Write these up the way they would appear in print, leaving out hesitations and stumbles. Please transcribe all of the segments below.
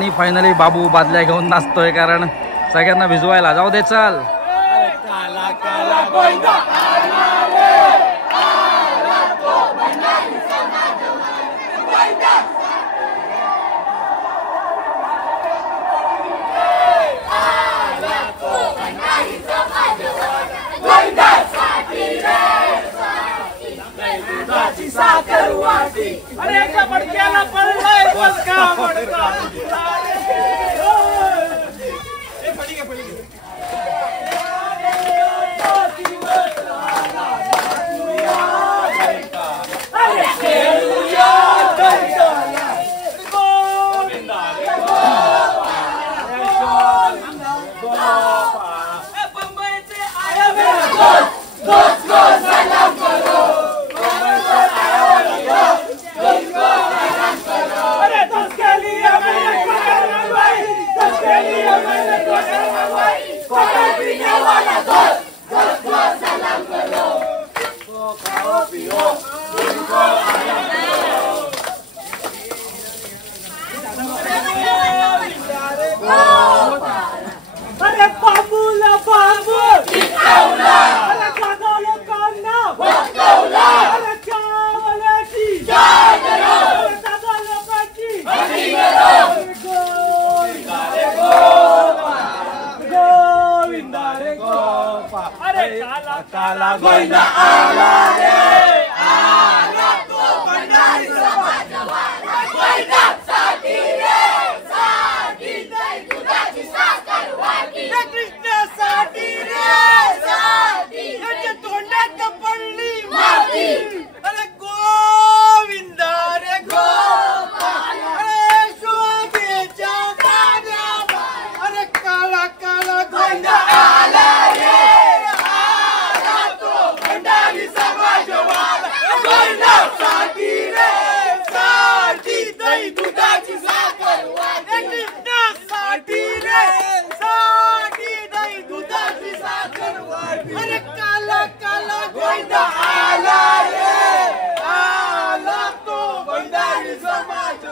आणि फायनली बाबू बादल्या घेऊन नाचतोय कारण सगळ्यांना भिजवायला. जाऊ दे चल. अरे मडक्याला पडलाय बसका मडका. काला गोविंदा आला रे, आला तो भंडारी समाजवाला. गोविंदासाठी रे, साठी दही दुधाची साखर वाटी. कृष्णासाठी रे, साठी याच्या तोंडात पडली माती. अरे गोविंदा रे गोपाल, अरे शोभेच्या दादा. अरे काला काला गोविंदा आला रे, साठी रे, साठी दही दुधाची साखर वाटी. साठी रे, साठी दही दुधाची साखर वाटी. अरे काला काला गोविंदा आला रे, आला तो भंडारी समाज.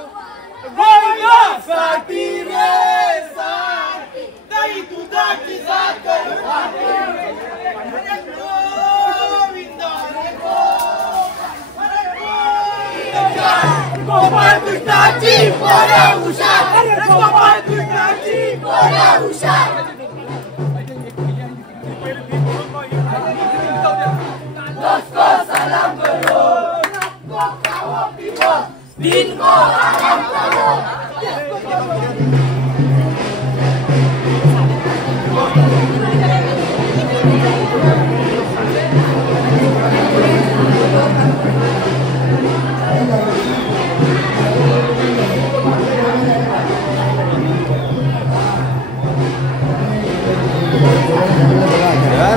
गोविंदासाठी रे, साठी दही दुधाची साखर वाटी. गोपाळ कृष्णाची पोरं हुशार. गोपाळ कृष्णाची पोरं हुशार. दोस्तो सलाम करो, सबको खाओ पियो, दिन को आराम करो.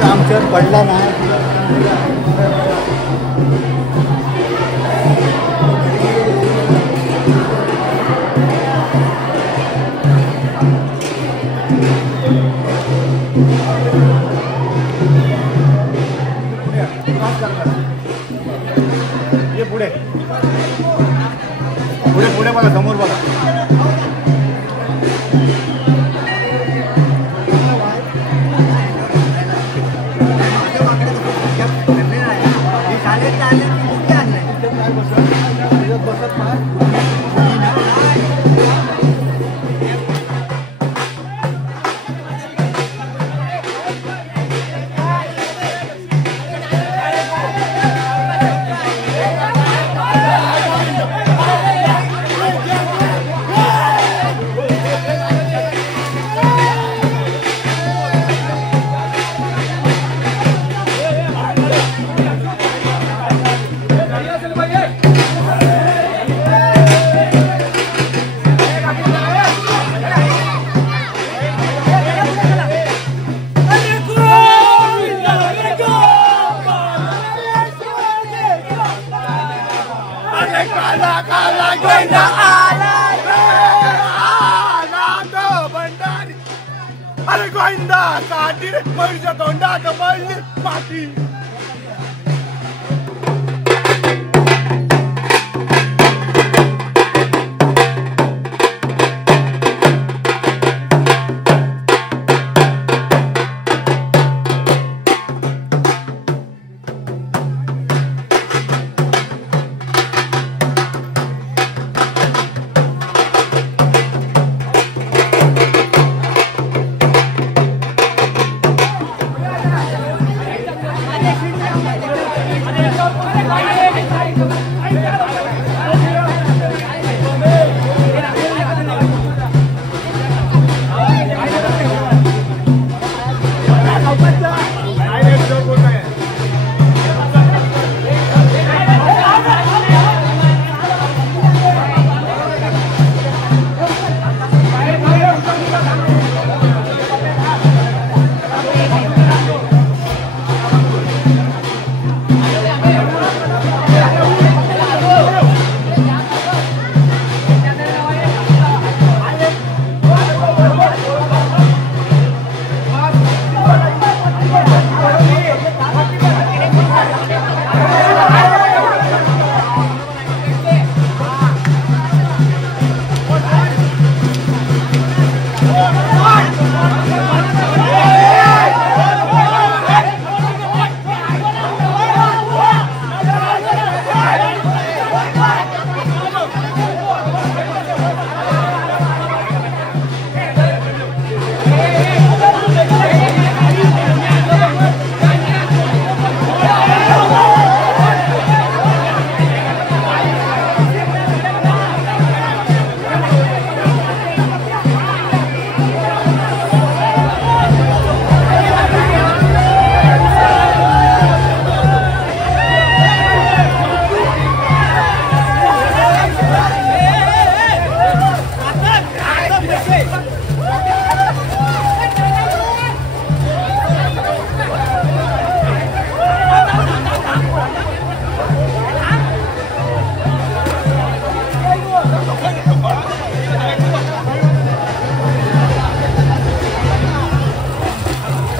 रामचंद्र पडला ना. ये पुढे पुढे पुढे बघा, समोर बघा. अरे गोविंदा साठी रे, मयूरच्या तोंडात पडली माती.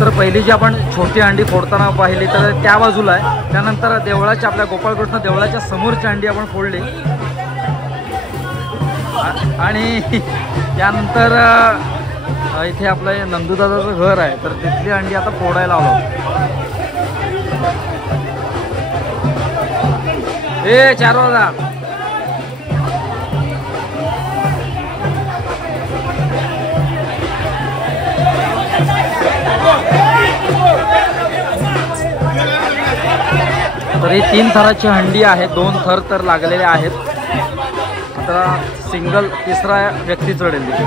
तर पहिली जी आपण छोटी हंडी फोडताना पाहिली तर त्या बाजूला आहे, त्यानंतर देवळाच्या आपल्या गोपाळकृष्ण देवळाच्या समोरची हंडी आपण फोडली आणि त्यानंतर इथे आपलं नंदूदादाचं घर आहे तर तिथली हंडी आता फोडायला आलो. ए चारोदा तर ही 3 थराची हंडी आहे, 2 थर तर लागलेले आहेत. आता सिंगल तिसरा व्यक्ती चढेल तिथे.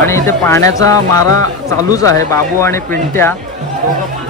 आणि इथे पाण्याचा मारा चालूच आहे. बाबू आणि पिंट्या दोघं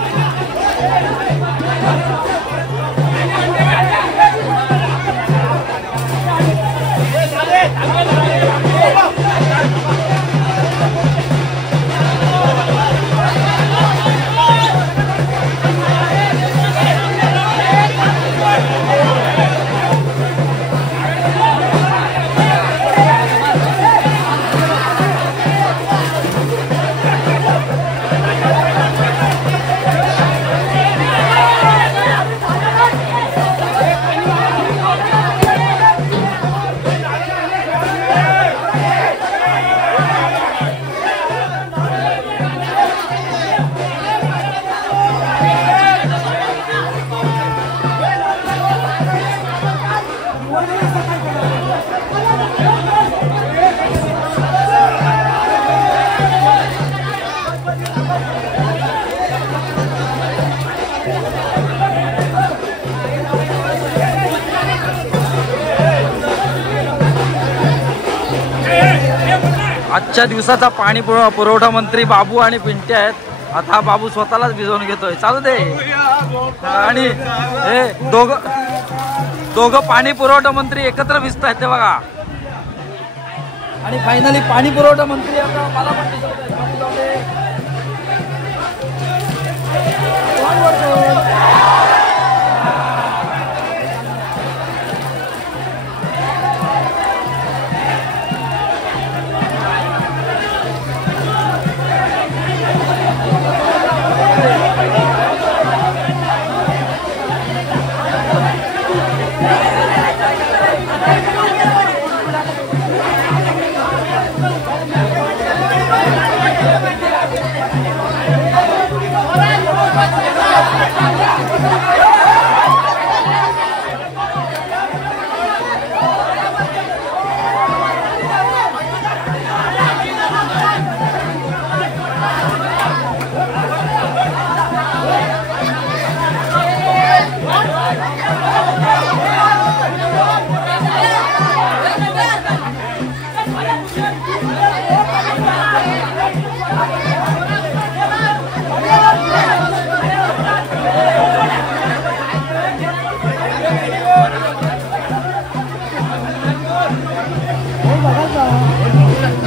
आजच्या दिवसाचा पाणी पुरवठा मंत्री बाबू आणि पिंट्या आहेत. आता हा बाबू स्वतःलाच भिजवून घेतोय. चालू दे. आणि हे दोघं पाणी पुरवठा मंत्री एकत्र भिजत आहेत ते बघा. आणि फायनली पाणी पुरवठा मंत्री आता मला पण भिजवतोय.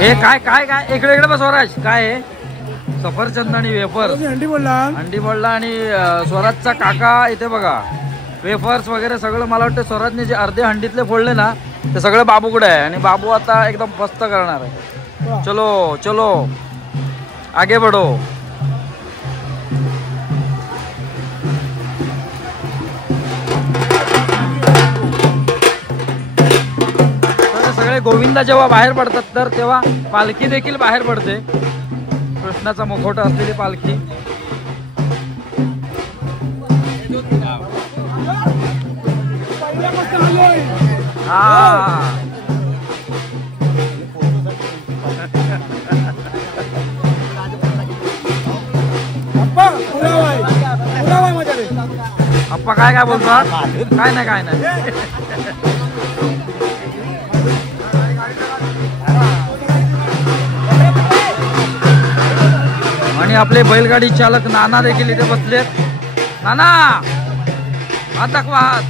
हे काय काय काय इकडे बस स्वराज. काय आहे? सफरचंद आणि वेफर हंडी बोलला आणि स्वराजचा काका इथे बघा वेफर्स वगैरे सगळं. मला वाटतं स्वराजने जे अर्धे हंडीतले फोडले ना ते सगळे बाबूकडे आहे आणि बाबू आता एकदम मस्त करणार आहे. चलो चलो आगे बढो. सगळे गोविंदा जेव्हा बाहेर पडतात तर तेव्हा पालखी देखील बाहेर पडते. कृष्णाचा मुखवटा असलेली पालखी. हा अप्पा काय काय बोलतात? काय नाही काय नाही. आणि आपले बैलगाडी चालक नाना देखील इथे बसलेत. नाना हात दाखवा हात.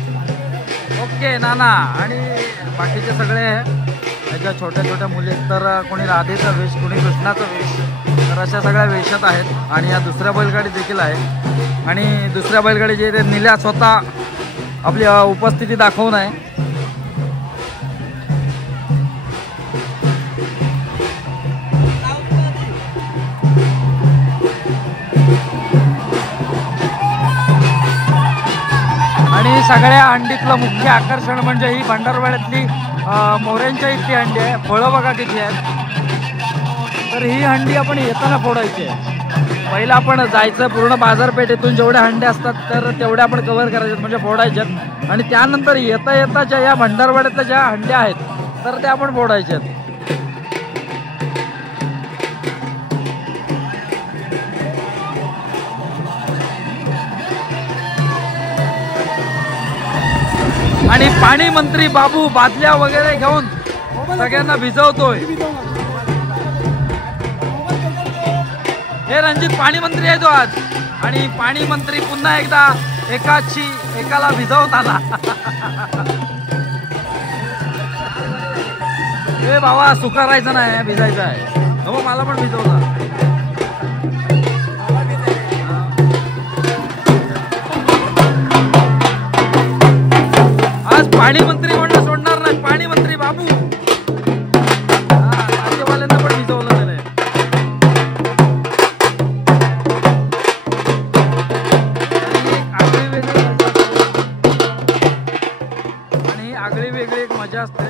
ओके नाना. आणि बाकीचे सगळे ह्याच्या छोट्या छोट्या मुली तर कोणी राधेचा वेश कोणी कृष्णाचा वेश. तर अशा सगळ्या वेशात आहेत आणि या दुसऱ्या बैलगाडी देखील आहे आणि दुसऱ्या बैलगाडीचे ते निल्या स्वतः आपली उपस्थिती दाखवून आहे. आणि सगळ्या अंडीतलं मुख्य आकर्षण म्हणजे ही भंडारवाड्यातली मोऱ्यांच्या इथली हंडी आहे. फळं बघा किती आहेत. तर ही हंडी आपण येताना फोडायची आहे. पहिला आपण जायचं पूर्ण बाजारपेठेतून जेवढ्या हंड्या असतात तर तेवढ्या आपण कव्हर करायच्यात म्हणजे फोडायच्यात आणि त्यानंतर येता येता ज्या या भंडारवाड्यातल्या ज्या हंड्या आहेत तर त्या आपण फोडायच्यात. आणि पाणी मंत्री बाबू बादल्या वगैरे घेऊन सगळ्यांना भिजवतोय. हे रणजित पाणी मंत्री आहे तो आज आणि पाणी मंत्री पुन्हा एकदा एकाला भिजवताना. हे बाबा सुकारायचं नाही भिजायचं आहे. हो मला पण भिजवता. आज पाणी मंत्री म्हणणं सोडणार नाही. पाणी मंत्री बाबू राज्यवाल्यांना पण भिजवलं त्याने. आणि आगळी वेगळी एक मजा असते.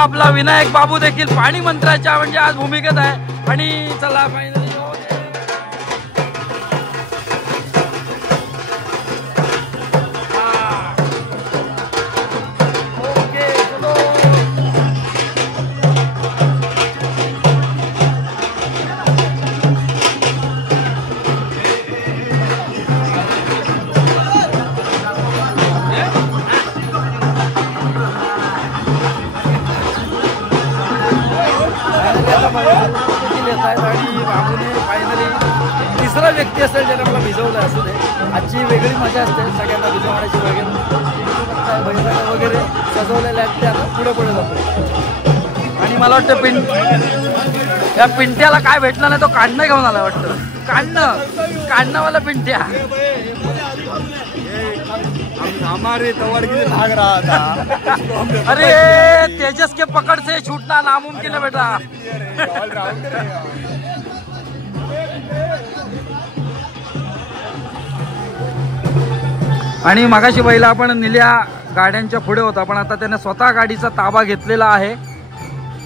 आपला विनायक बाबू देखील पाणी मंत्र्याच्या म्हणजे आज भूमिकेत आहे आणि चला फायनली आणि बाबूने फायनली तिसरा व्यक्ती असेल ज्याने मला भिजवलं असू दे. आजची वेगळी मजा असते सगळ्यांना भिजवण्याची वगैरे वगैरे सजवलेल्या आहेत ते आता पुढे पुढे जातो. आणि मला वाटतं या पिंट्याला काय भेटलं नाही तो काढणं घेऊन आला वाटतं. काढणंवाला पिंट्या हमारे तवर की भाग रहा था. अरे तेजस के पकड़ से छूटना नामुमकिन है बेटा. आणि मगाशी पहिला आपण निल्या गाड्यांच्या पुढे होता पण आता त्याने स्वतः गाडीचा ताबा घेतलेला आहे.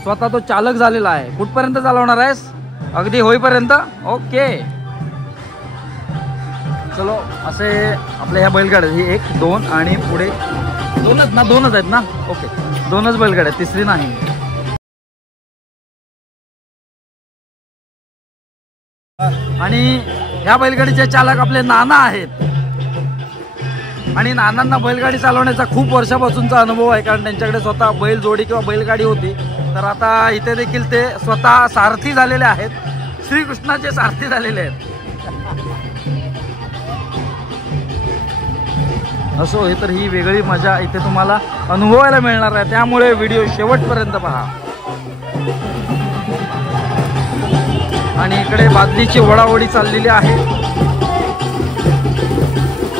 स्वतः तो चालक झालेला आहे. कुठपर्यंत चालवणार आहेस? अगदी होईपर्यंत. ओके चलो. असे आपल्या ह्या बैलगाड्या ही 1 2 आणि पुढे दोनच आहेत ना. ओके 2च बैलगाड्या तिसरी नाही. आणि ह्या बैलगाडीचे चालक आपले नाना आहेत आणि नानांना बैलगाडी चालवण्याचा खूप वर्षापासूनचा अनुभव आहे कारण त्यांच्याकडे स्वतः बैलजोडी किंवा बैलगाडी होती. तर आता इथे देखील ते स्वतः सारथी झालेले आहेत. श्रीकृष्णाचे सारथी झालेले आहेत. असो, हे तर ही वेगळी मजा इथे तुम्हाला अनुभवायला मिळणार आहे, त्यामुळे व्हिडिओ शेवटपर्यंत पहा. आणि इकडे बादलीची वडावडी चाललेली आहे.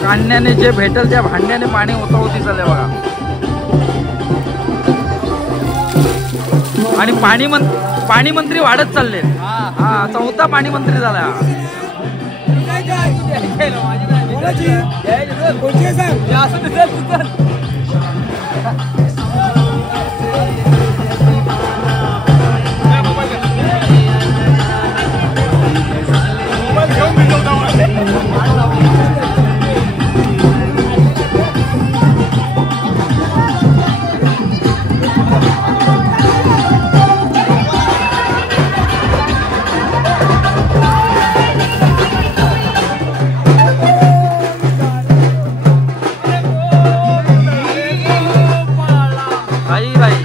कांड्याने जे भेटेल त्या भांड्याने पाणी होती चालले बघा. आणि पाणी मंत्री वाढत चालले. हा, चौथा पाणी मंत्री झाला.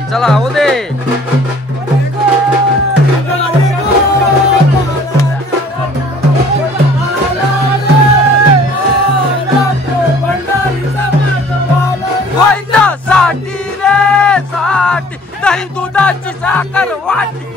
चला हो दे. साठी रे साठी, दही दुधाची साखर वाटी.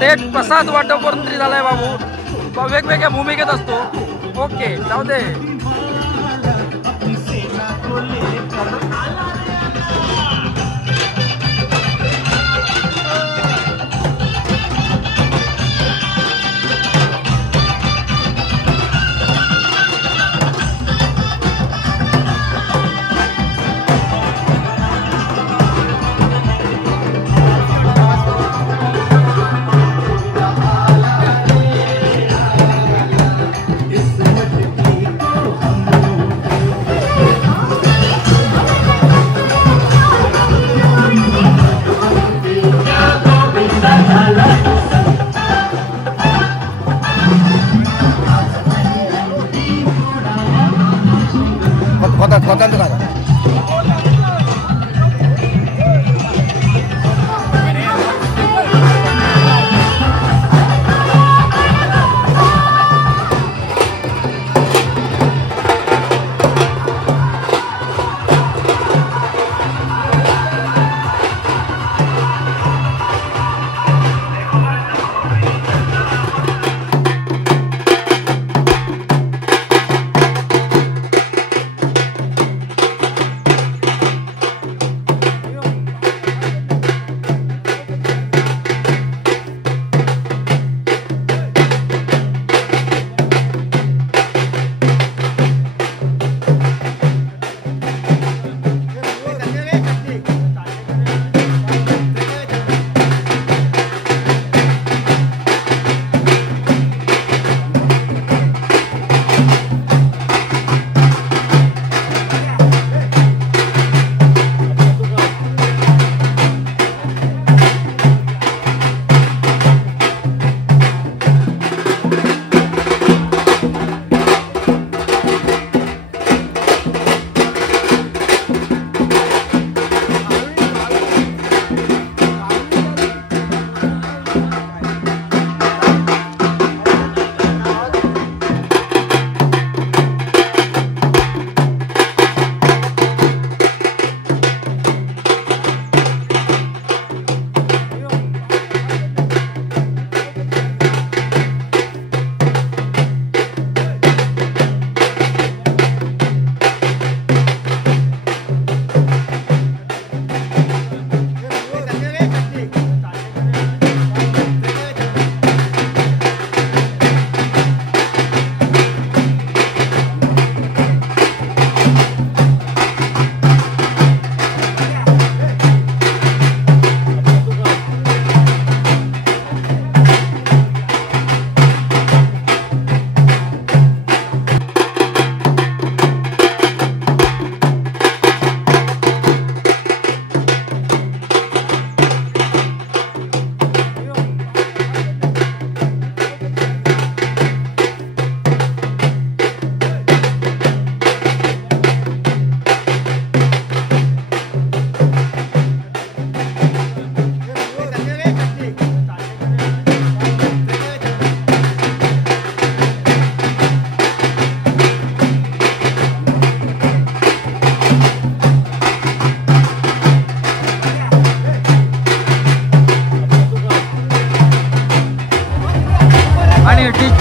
थेट प्रसाद वाटप मंत्री झालाय बाबू. वेगवेगळ्या भूमिकेत असतो. ओके, जाऊ दे.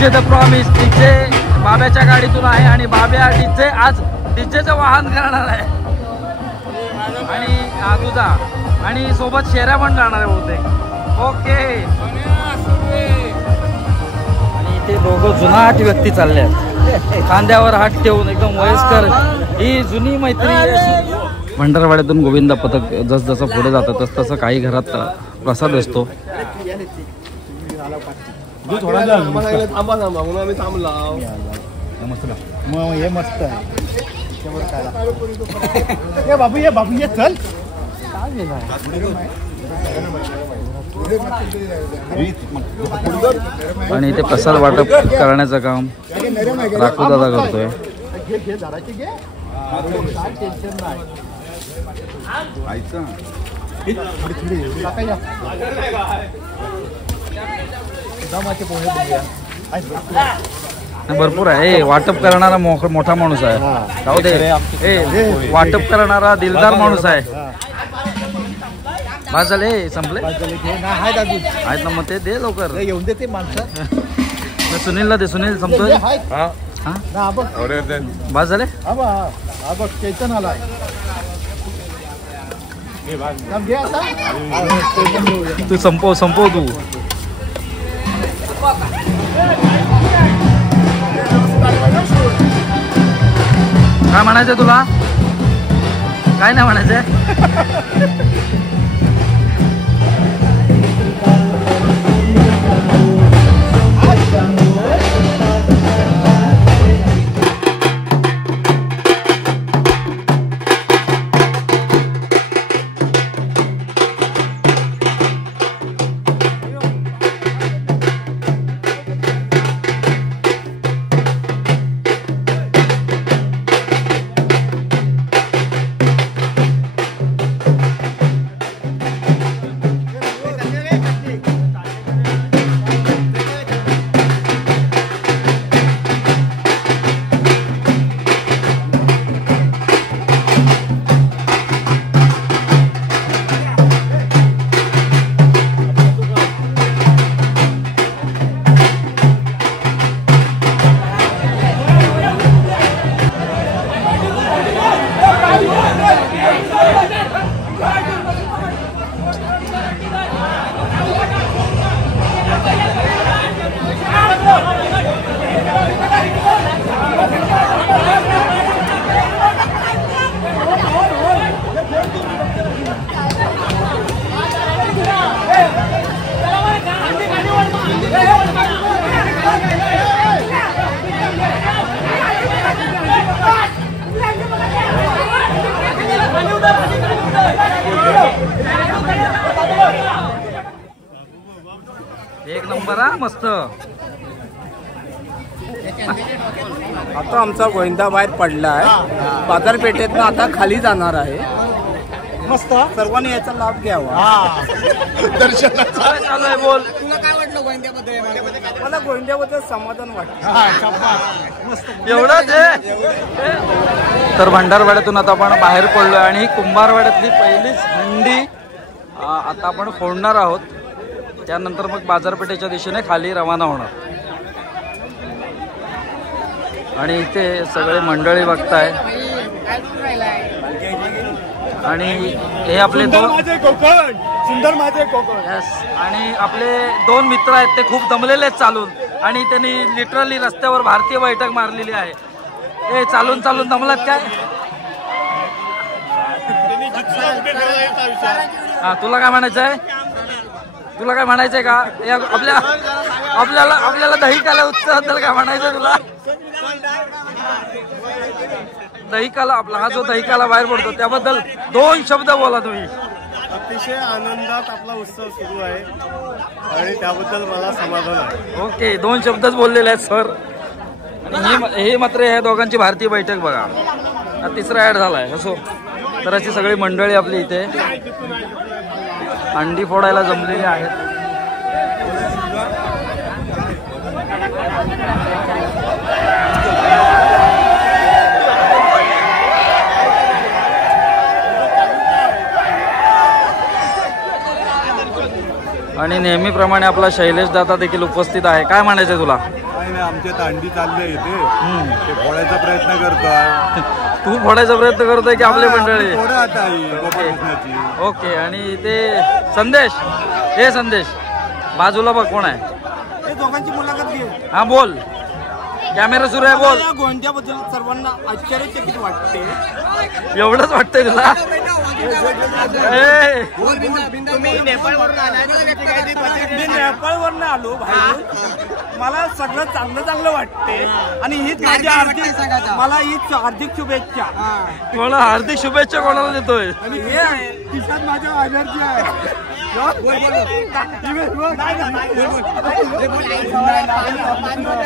DJ the promise. डीजे बाब्याच्या गाडीतून आहे आणि बाब्या डीजे आज डीजेचं वाहन करणार आहे. आणि हा तुझा आणि सोबत शेऱ्या पण जाणार आहे बहुतेक. ओके. आणि इथे दोघं जुनाट व्यक्ती चालले आहेत खांद्यावर हात ठेवून एकदम वयस्कर. ही जुनी मैत्री. भंडारवाड्यातून गोविंदा पथक जसं पुढे जातं तसं काही घरात प्रसाद असतो. थांबा म्हणून आम्ही थांबलो. मग हे मस्त आहे. ये बाबू ये चल. आणि इथे प्रसाद वाटप करण्याचं काम राखू दादा करतोय. भरपूर आहे. वाटप करणारा मोठा माणूस आहे. जाऊ दे. वाटप करणारा दिलदार माणूस आहे. बस झाले संपले आहेत ना. मग ते दे लवकर. येऊन दे ते माणसं. सुनीलला दे. सुनील संपतोय. बस झाले. चैतन आला. तू संपव तू. काय म्हणायचंय तुला? काय नाही म्हणायचंय? एक नंबर हा. मस्त. आता आमचा गोविंदा बाहेर पडलाय. बाजारपेठेतनं आता खाली जाणार आहे. मस्त. सर्वांनी याचा लाभ घ्यावा. काय चालू आहे बोल. तुला काय वाटलं गोविंद्याबद्दल? मला गोविंद्याबद्दल समाधान वाटतं. एवढंच आहे. तर भंडारवाड्यातून आता आपण बाहेर पडलोय आणि ही कुंभारवाड्यातली पहिलीच हंडी आता आपण फोडणार आहोत. त्यानंतर मग बाजारपेठेच्या दिशेने खाली रवाना होणार. आणि इथे सगळे मंडळी बघताय. आणि हे आपले सुंदर माझे कोकण. यस. आणि आपले 2 मित्र आहेत ते खूप दमलेले आहेत चालून. आणि त्यांनी लिटरली रस्त्यावर भारतीय बैठक मारलेली आहे. हे चालून दमलात काय? हा. तुला काय म्हणायचं आहे? तुला काय म्हणायचंय का? आपल्याला दही काला उत्सवाबद्दल काय म्हणायचंय तुला? दही काला आपला हा जो दही काला बाहेर पडतो त्याबद्दल 2 शब्द बोला तुम्ही. अतिशय आनंदात आपला उत्सव सुरू आहे आणि त्याबद्दल मला समाधान आहे. ओके. 2 शब्दच बोललेले आहेत सर. आणि हे मात्र ह्या दोघांची भारतीय बैठक बघा. हा 3रा ऍड झालाय. असो. तर अशी सगळी मंडळी आपली इथे अंडी फोडायला जमलेली आहेत. आणि नेहमीप्रमाणे आपला शैलेश दादा देखील उपस्थित आहे. काय म्हणायचं तुला? नाही नाही, आमच्या तांडी चालले इथे ते फोडायचा प्रयत्न करतोय. तू फोडायचा प्रयत्न करतोय की आपले मंडळी? फोडा आता ही गोपाळकृष्णाची. ओके. आणि ते संदेश, हे संदेश बाजूला बघ कोण आहे? हे दोघांची मुलाखत घेऊ. हा बोल, कॅमेरा सुरू आहे, बोल. या गोंद्याबद्दल सर्वांना आश्चर्यचकित वाटते. एवढंच वाटतंय तुला? ए, मी नेपाळवरून आलो भाई. मला सगळं चांगलं चांगलं वाटते आणि हीच माझी हार्दिक, मला हीच हार्दिक शुभेच्छा. कोणा हार्दिक शुभेच्छा कोणाला देतोय? आणि हे आहे खिशात माझ्या एनर्जी आहे.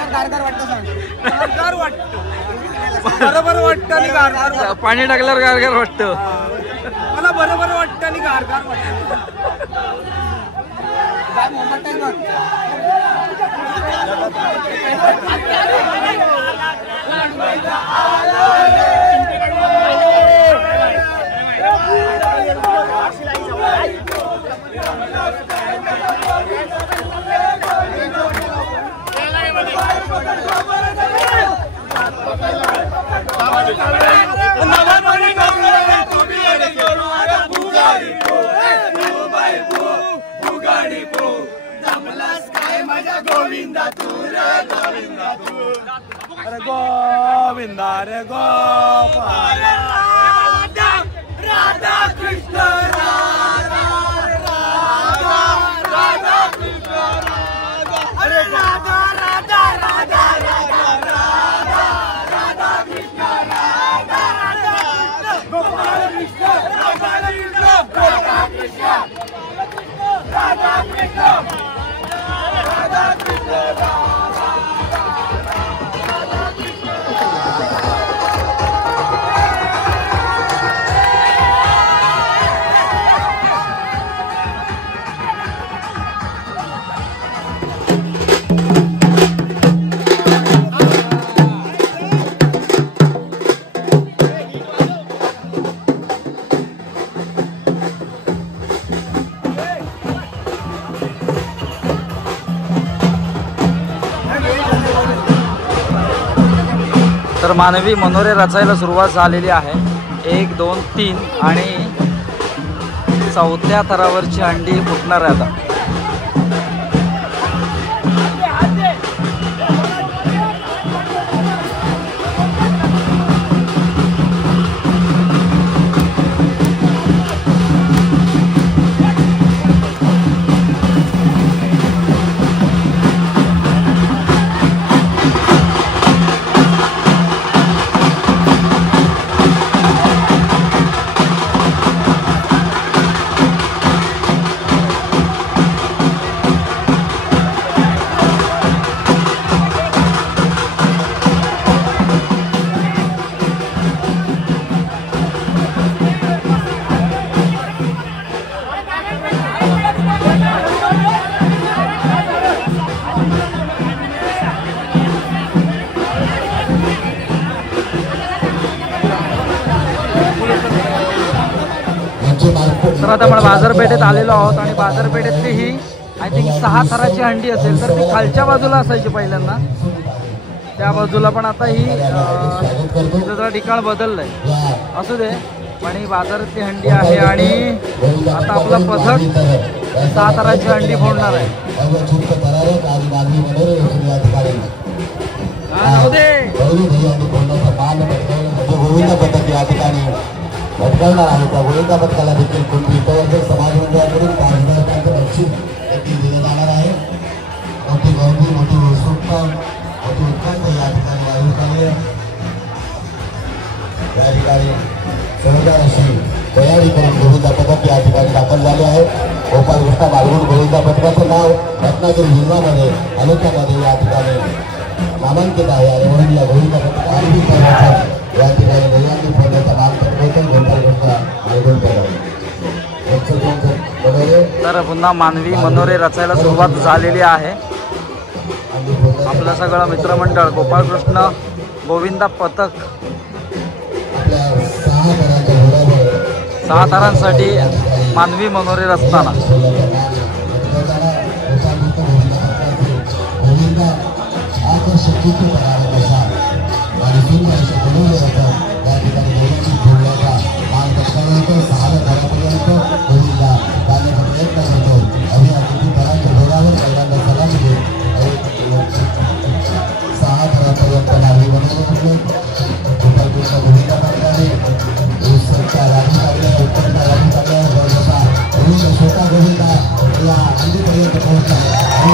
गारगार वाटतं, बरोबर वाटतं आणि गारगार वाटतं. पाणी टाकल्यावर गारगार वाटतं. मला बरोबर वाटतं आणि गारगार वाटतं. गोविंदा रे गोपाल, राधा कृष्ण राधा राधा राधा कृष्ण राधा, अरे राधा राधा राधा राधा राधा राधा कृष्ण राधा राधा गोपाल कृष्ण गोपाल कृष्ण राधा कृष्ण राधा कृष्ण राधा कृष्ण. तर मानवी मनोरे रचायला सुरुवात झालेली आहे. 1 2 3 आणि 4थ्या थरावरची अंडी फुटणार आहे आता. तर आता आपण बाजारपेठेत आलेलो आहोत आणि बाजारपेठेतली ही आय थिंक 6 थराची अंडी असेल. तर ती खालच्या बाजूला असायची पहिल्यांदा, त्या बाजूला पण आता ही तिचं जरा ठिकाण बदललंय. असू दे, पण ही बाजारातली अंडी आहे आणि आता आपलं पथक 6 थराची अंडी फोडणार आहे. जाऊ दे. गोविंद पथक या ठिकाणी भटकवणार आहे. त्या गोविंदा पथकाला देखील कुणबी समाज मंडळाकडून 5,000 बक्षीस दिलं जाणार आहे. मोठी गर्दी, मोठी उत्सुकता, मोठी उत्कंठ या ठिकाणी वायू झाली. या ठिकाणी जोरदार अशी तयारी करून गोविंदा पथक या ठिकाणी दाखल झाले आहे. गोपाळकृष्ण मालवण गोविंदा पथकाचं नाव रत्नागिरी जिल्ह्यामध्ये तालुक्यामध्ये या ठिकाणी नामांकित आहे. आणि म्हणून या गोविंदा पथकाला या ठिकाणी दहीहंडी फोडण्याचा मान पटकवतो गोपाळकृष्ण मालवण पथक. तर पुन्हा मानवी मनोरे रचायला सुरुवात झालेली आहे. आपलं सगळं मित्रमंडळ गोपाळकृष्ण गोविंदा पथक 6 थरांसाठी मानवी मनोरे रचताना शक्तीचे प्रकारानुसार आणि सुंदर असे बनवले जातात. त्या ठिकाणी मुलींची फुलण्याचा मान पटकावण्याचा 6 घरापर्यंत मुलींना जाण्याचा प्रयत्न करतो. आम्ही अतिथी घराच्या घोड्यावर पहिल्यांदा सलामी देत 6 घरापर्यंत नारळी बनवले होते. भूमिका करणारे उत्सवच्या राठी लागल्या उत्तरच्या राठी लागल्या बळकटा म्हणून स्वतः गोविंदा या हल्लीपर्यंत पोहोचला आणि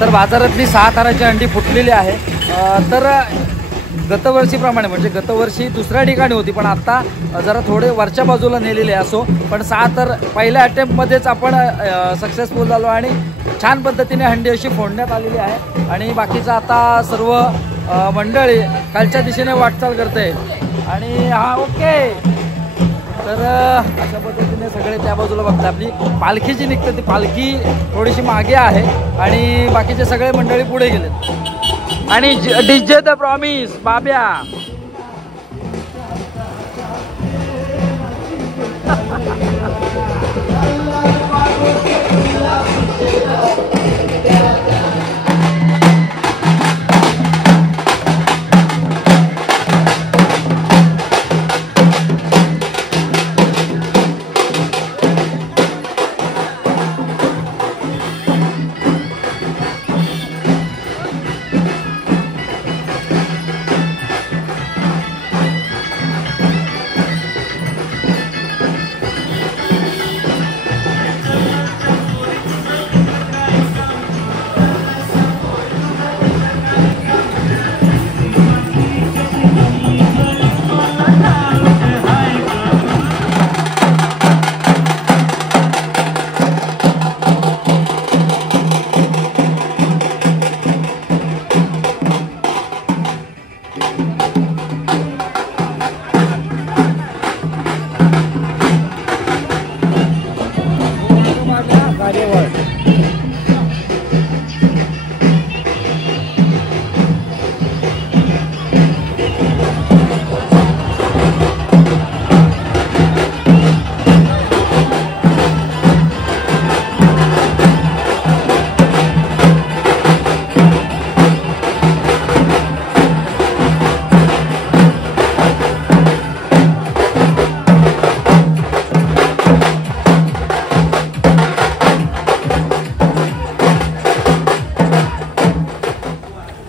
तर बाजारातली 6 ताराची अंडी फुटलेली आहे. तर गतवर्षीप्रमाणे म्हणजे गतवर्षी दुसऱ्या ठिकाणी होती, पण आता जरा थोडे वरच्या बाजूला नेलेले असो, पण 6 तर पहिल्या अटेम्प्टमध्येच आपण सक्सेसफुल झालो आणि छान पद्धतीने हंडी अशी फोडण्यात आलेली आहे. आणि बाकीचं आता सर्व मंडळी खालच्या दिशेने वाटचाल करते. आणि हा ओके, तर अशा पद्धतीने सगळे त्या बाजूला बघतात. आपली पालखी जी निघते ती पालखी थोडीशी मागे आहे आणि बाकीचे सगळे मंडळी पुढे गेलेत. आणि डीजे द प्रॉमिस बाब्या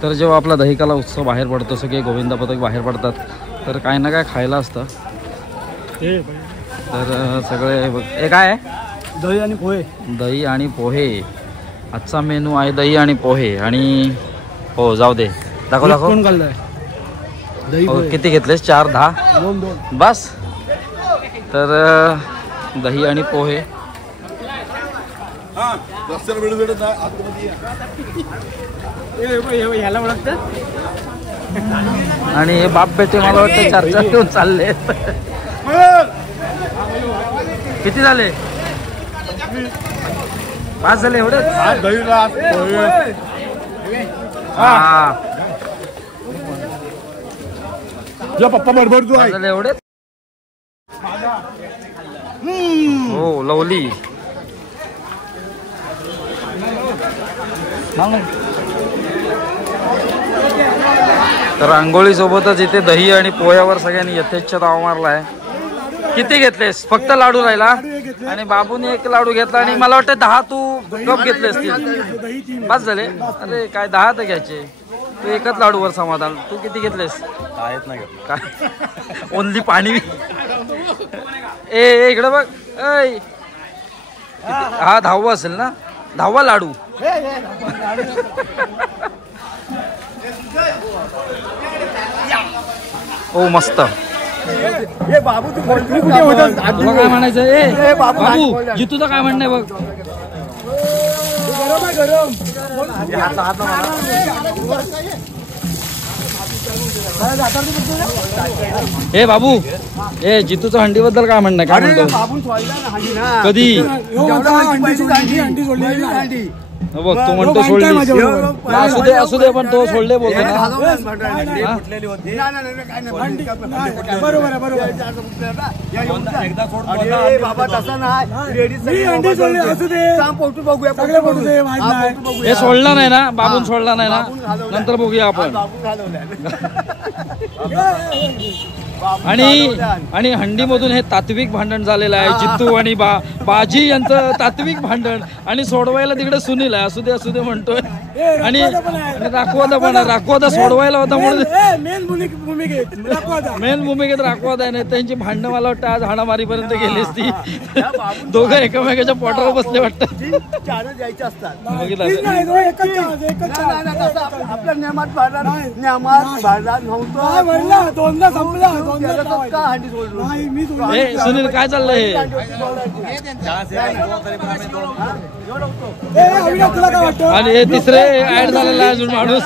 तर जेव्हा आपला दहीकाला उत्सव बाहेर पडतो, सगळे गोविंदा पथक बाहेर पडतात, तर काय ना काय खायला असतं. तर सगळे बघ, हे काय आहे? दही आणि पोहे. दही आणि पोहे. आजचा मेनू आहे दही आणि पोहे. आणि हो जाऊ दे, दाखव दाखव. कोण खाल्लंय? दही हो, पोहे. किती घेतलेस? 4 10 2 बस. तर दही आणि पोहे. ह्याला ओळखतं? आणि हे बाप बेटे मला वाटतं 4 घेऊन चालले. किती झाले? 5 झाले एवढे? हा पप्पा बरोबर तू आहे. झाले एवढे. हो लवली. तर आंघोळी सोबतच इथे दही आणि पोह्यावर सगळ्यांनी यथेच्छ ताव मारलाय. किती घेतलेस? फक्त लाडू राहिला आणि बाबूने 1 लाडू घेतला आणि मला वाटतं 10 तू कप घेतले असतील. 5 झाले. अरे काय 10 तर घ्यायचे. तू 1च लाडूवर समाधान. तू किती घेतलेस? काय ओनली पाणी. ए इकडे बघ. ऐ हा 10वा असेल ना? 10वा लाडू. ओ मस्त. बाबू तू तुला काय म्हणायचं? ए बाबू जितूचं काय म्हणणं आहे बघ. ए बाबू, ए जितूचं हंडीबद्दल काय म्हणणं आहे? काय म्हणतो? कधी बघ तू म्हणतो सोडली. असू दे असू दे, पण तो सोडले बोलतो ना. बाबा तसा नाही. हे सोडला नाही ना? बाबून सोडला नाही ना? नंतर बघूया आपण. आणि हंडीमधून हे तात्विक भांडण झालेलं आहे. जितू आणि बाजी यांचं तात्विक भांडण. आणि सोडवायला तिकडे सुनील आहे. असू दे म्हणतोय. आणि राखवादा पण आहे. राखवादा सोडवायला होता म्हणून मेन भूमिकेत राखवादा आहे. त्यांची भांडणं मला वाटतं आज हाणामारीपर्यंत गेलीच ती. दोघं एकमेकाच्या पोटावर बसले वाटतं. आपल्या नियमात नव्हतं. सुनील काय चाललंय? आणि हे तिसरे ऍड झालेला आहे अजून माणूस.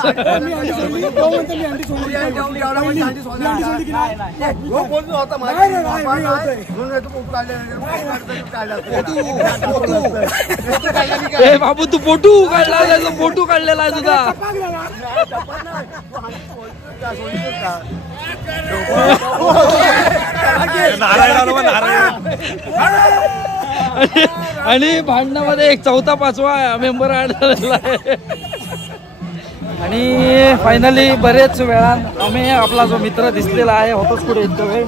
ए बाबू तू फोटो काढला. फोटो काढलेला आहे तुझा. आणि भांडणामध्ये एक 4था 5वा मेंबर ऍड झालेला आहे. आणि फायनली बरेच वेळा आम्ही आपला जो मित्र दिसलेला आहे होतोच पुढे इतकं वेळ.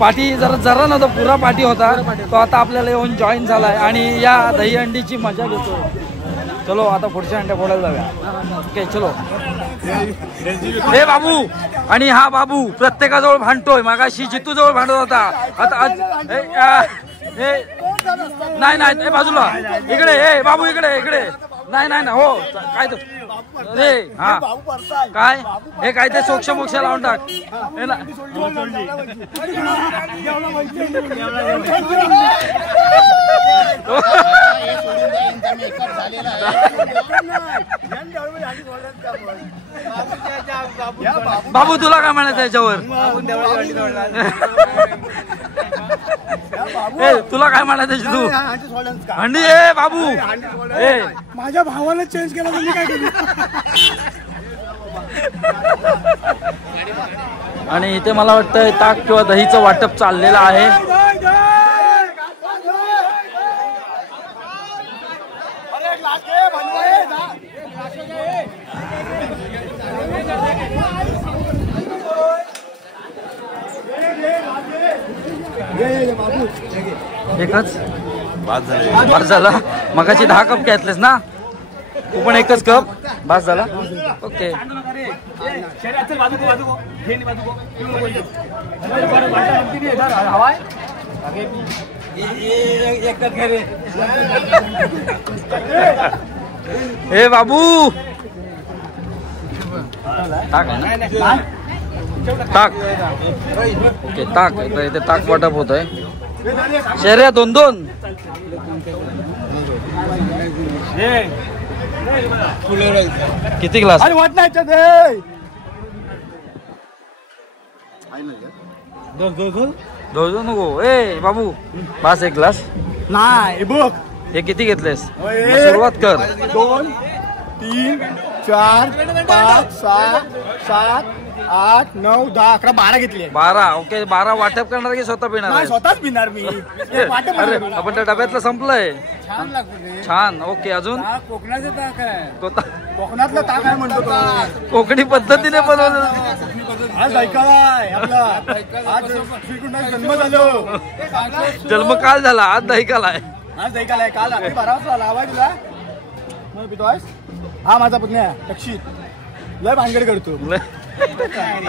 पाठी जरा नव्हता, पुरा पाठी होता. तो आता आपल्याला येऊन जॉईन झालाय आणि या दही अंडीची मजा घेतो. चलो आता पुढच्या अंड्या फोडायला जाऊया. ओके चलो. हे बाबू. आणि हा बाबू प्रत्येकाजवळ भांडतोय. मागाशी जितू जवळ भांडत होता. आता नाही बाजूला. इकडे हे बाबू इकडे. नाही ना. हो काय तो रे. हा काय हे काय ते सोक्ष मोक्ष लावून टाक. हे ना बाबू तुला काय म्हणायचं याच्यावर? तुला काय म्हणायचं तू? हंडी ए बाबू. ए माझ्या भावाला चेंज केला तर मी काय करू? आणि इथे मला वाटतं ताक किंवा दहीचं वाटप चाललेलं आहे. एकच बास झाला. मगाची 10 कप घेतलेस ना? तू पण एकच कप बास झाला. ओके ए बाबू ताक आहे ना? ताक ओके ताक इथे ताक वाटप होत आहे. शेऱ्या 2-2 किती ग्लास? वाट नाही दोन नको ए बाबू पाच एक ग्लास नाही बघ हे किती घेतलेस? मग सुरुवात कर. 2 3 4 5 6 7 8 9 10 11 12 घेतली 12 ओके 12 वाटप करणार की स्वतः पिणार नाही आहेस? स्वतःच पिणार मी वाटप अरे आपण त्या डब्यातलं संपलंय. छान लागतो छान ओके अजून कोकणाचं ताक आहे. कोकणातलं ताक आहे म्हणतो तो. कोकणी पद्धतीने बनवलं. आज ऐकाय आपला आज श्रीकृष्णाचा जन्म झालो. जन्म काल झाला आज दहिकालाय. आज ऐकायला काल रात्री 12 वाजता आला हवाय तुला मग पितोय. हा माझा पुतण्या रक्षित लय भानगड करतो.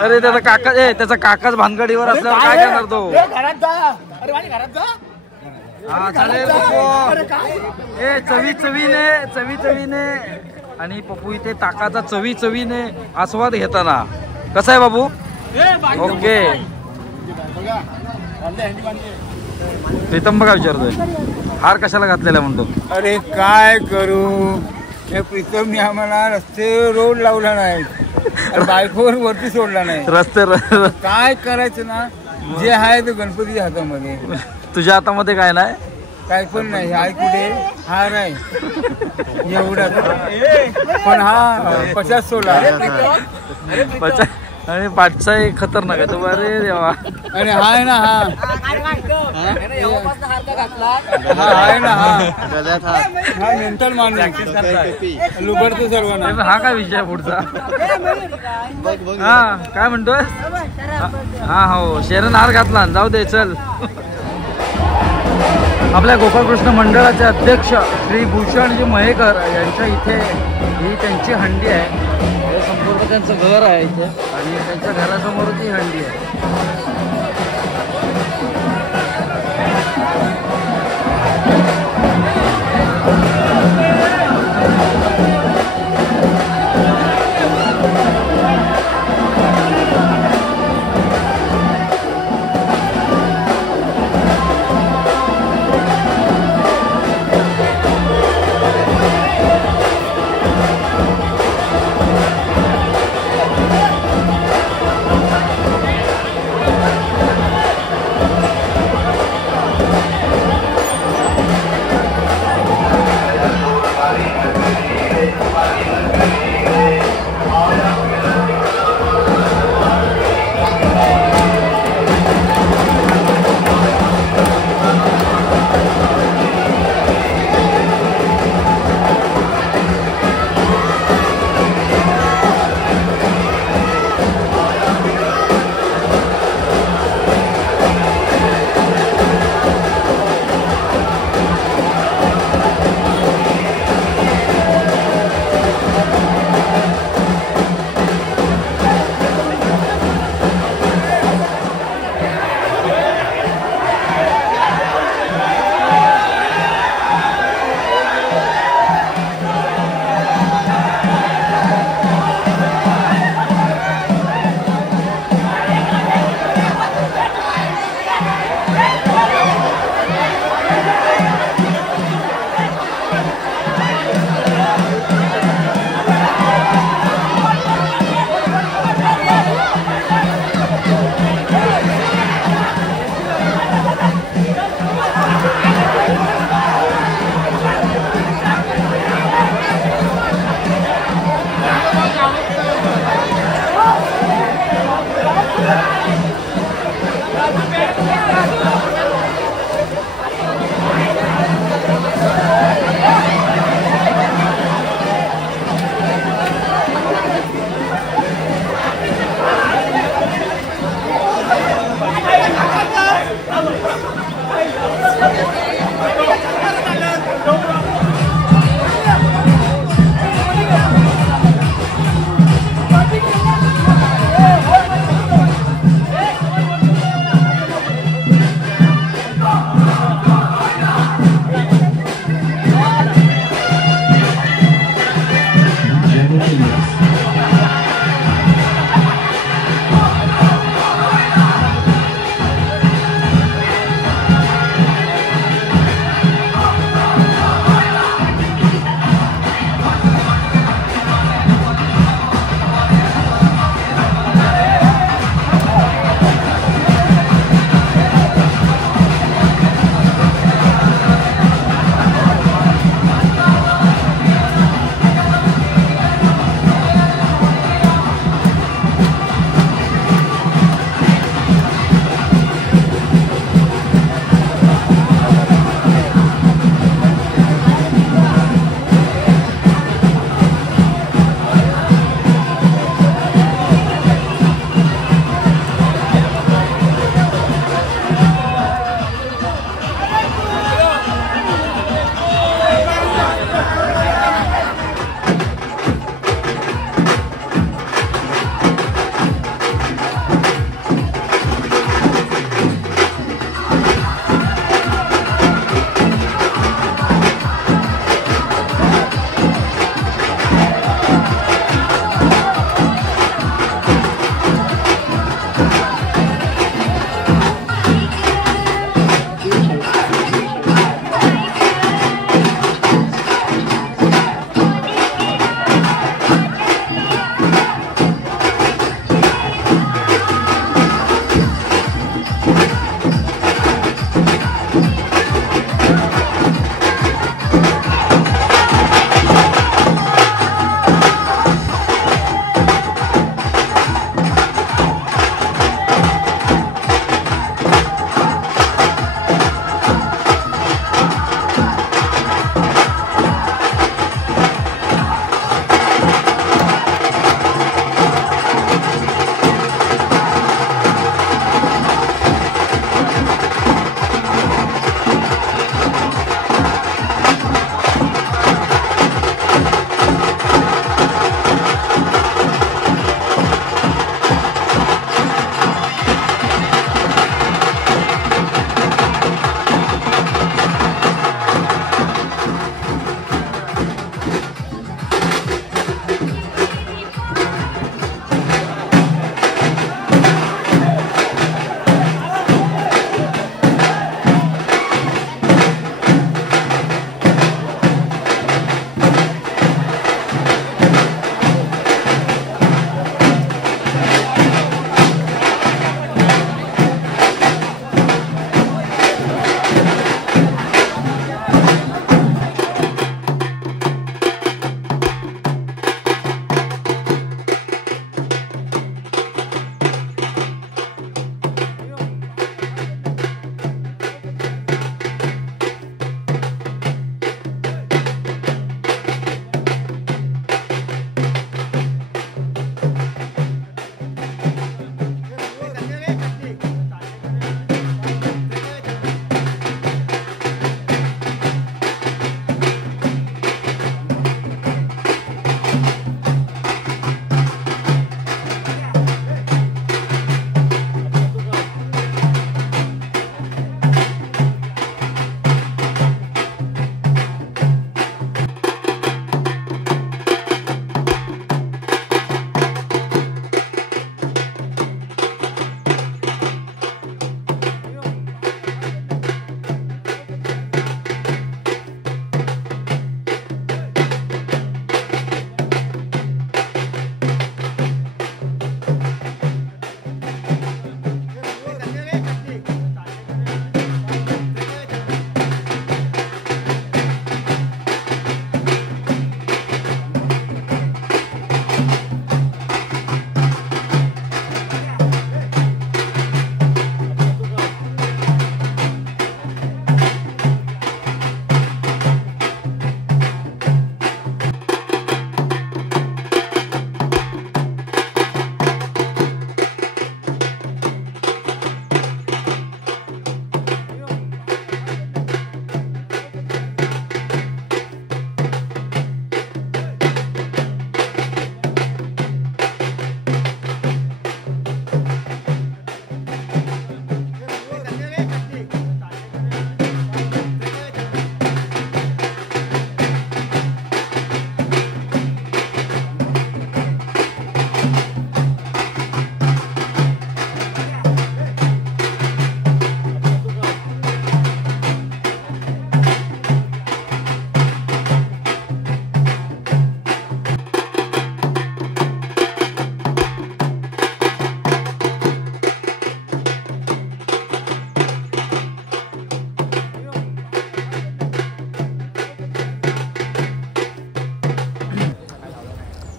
अरे त्याचा काका त्याचा काकाच भानगडीवर असल्यावर काय करणार तो? घरात जा. अरे माझ्या घरात जा. हा चालेल अरे पप्पू. काय ए चवी चवीने आणि पप्पू इथे ताकाचा चवीने आस्वाद घेताना कसा आहे बाबू? ओके प्रीतम बघा विचारतोय हार कशाला घातलेला म्हणतो. अरे काय करू या प्रीतमने आम्हाला रस्ते रोड लावला नाही बायकोवर वरती सोडला नाही. रस्ते काय करायचं ना जे आहे ते गणपतीच्या हातामध्ये. तुझ्या हातामध्ये काय नाही? काय पण नाही. हाय कुठे हार आहे एवढा पण हा 50 सोडला. आणि पाठचा एक खतरनाक आहे तो. अरे देवा आणि हाय ना हा आहे ना हा मेंटल माणूस लुबडतो सर्वांना. हा काय विषय पुढचा? हा काय म्हणतोय? हा हो शेरन हार घातला जाऊ दे चल. आपल्या गोपाळकृष्ण मंडळाचे अध्यक्ष श्री भूषणजी महेकर यांच्या इथे ही त्यांची हंडी आहे. हे संपूर्ण त्यांचं घर आहे इथे आणि त्यांच्या घरासमोरच ही हंडी आहे.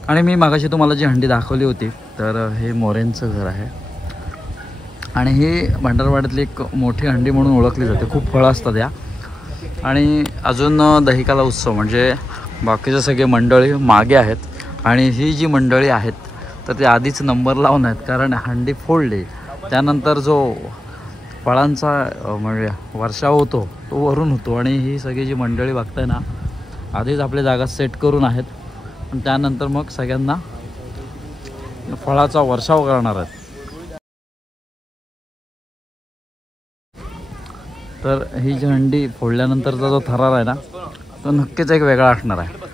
आणि मी मागाशी तुम्हाला जी हंडी दाखवली होती, तर हे मोरेंचं घर आहे आणि हे भंडारवाड्यातली एक मोठी हंडी म्हणून ओळखली जाते. खूप फळं असतात या. आणि अजून दहिकाला उत्सव म्हणजे बाकीचे सगळे मंडळी मागे आहेत आणि ही जी मंडळी आहेत तर ते आधीच नंबर लावून आहेत, कारण हंडी फोडली त्यानंतर जो फळांचा म्हणजे वर्षाव होतो तो वरून होतो. आणि ही सगळी जी मंडळी बघताय ना, आधीच आपल्या जागा सेट करून आहेत आणि त्यानंतर मग सगळ्यांना फळाचा वर्षाव करणार आहेत. तर ही जी हंडी फोडल्यानंतरचा जो थरार आहे ना, तो नक्कीच एक वेगळा असणार आहे.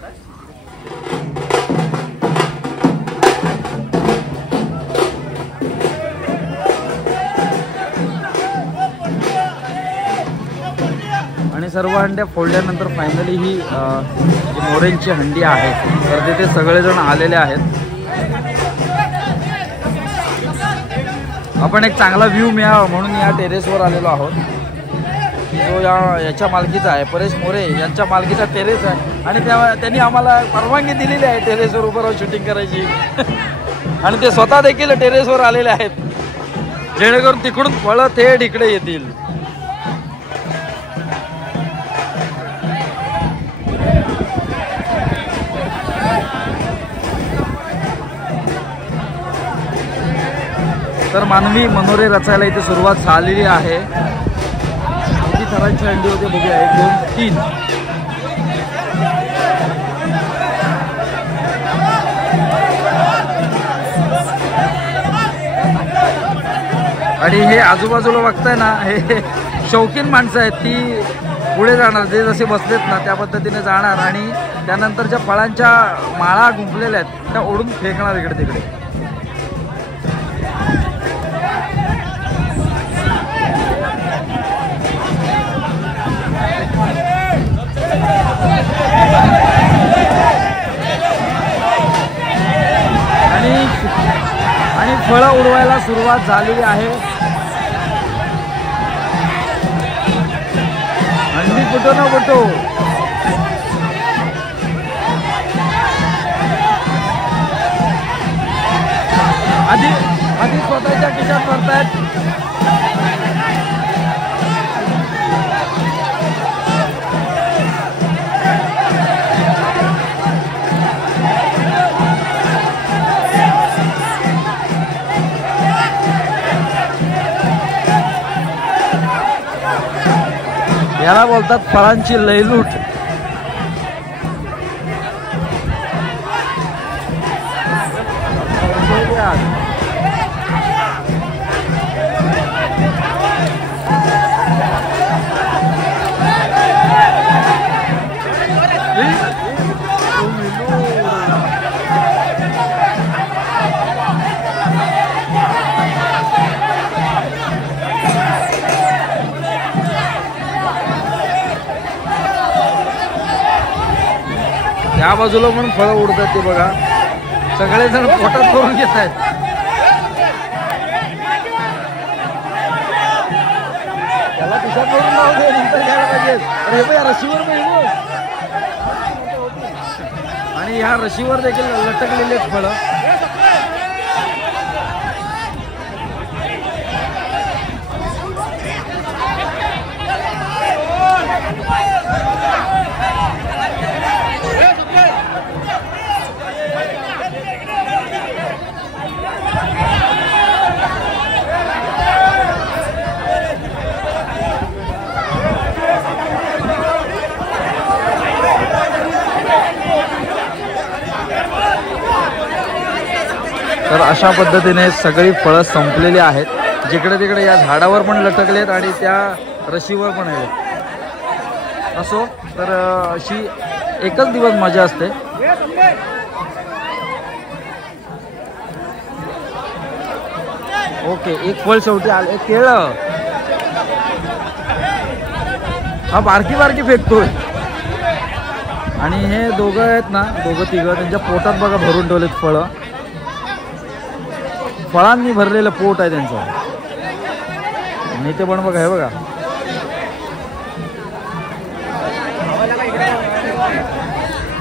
आणि सर्व हंड्या फोडल्यानंतर फायनली ही जी मोरेंची हंडी आहे तर तिथे सगळेजण आलेले आहेत. आपण एक चांगला व्ह्यू मिळावा म्हणून या टेरेसवर आलेलो आहोत. जो याच्या मालकीचा आहे, परेश मोरे यांच्या मालकीचा टेरेस आहे आणि त्यांनी आम्हाला परवानगी दिलेली आहे टेरेसवर उभं राहून शूटिंग करायची. आणि ते स्वतः देखील टेरेसवर आलेले आहेत जेणेकरून तिकडून फळं थेट इकडे येतील. तर मानवी मनोरे रचायला इथे सुरुवात झालेली आहे. किती थरांची हंडी होते बघूया. 1 2 3. आणि हे आजूबाजूला बघताय ना, हे शौकीन माणसं आहेत. ती पुढे जाणार, जे जसे बसलेत ना त्या पद्धतीने जाणार आणि त्यानंतर ज्या फळांच्या माळा गुंफलेल्या आहेत त्या ओढून फेकणार इकडे तिकडे. आणि फळं उडवायला सुरुवात झालेली आहे. हंडी कुठं ना कुठं आधी स्वतःच्या खिशात भरतायत. याला बोलतात फळांची लयलूट. या बाजूला पण फळं उडतात ते बघा. सगळेजण पोटात करून घेत आहेत. त्याला खिशात करून लावू दे, नंतर घ्यायला पाहिजे. अरे बघ, या रशीवर बघ. आणि ह्या रशीवर देखील लटकलेले आहेत फळं. तर अशा पद्धतीने सगळी फळं संपलेली आहेत. जिकडे तिकडे या झाडावर पण लटकलेत आणि त्या रशीवर पण आहेत. असो, तर अशी एकच दिवस मजा असते. ओके, एक फळ शेवटी आले. केळं हा बारकी बारकी फेकतोय. आणि हे दोघं आहेत ना, दोघं तिघं, त्यांच्या पोटात बघा भरून ठेवलेत फळं. फळांनी भरलेलं पोट आहे त्यांचं. आणि ते पण बघा, हे बघा.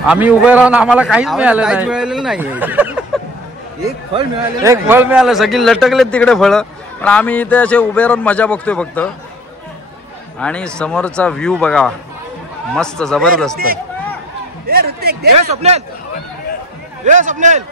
आम्ही उभे राहून आम्हाला काहीच मिळालं नाही. मिळालेलं नाही. एक फळ मिळालेलं एक फळ मिळालं, सगळी लटकलेत तिकडे फळं, पण आम्ही इथे असे उभे राहून मजा बघतोय फक्त. आणि समोरचा व्ह्यू बघा, मस्त जबरदस्त. स्वप्नेल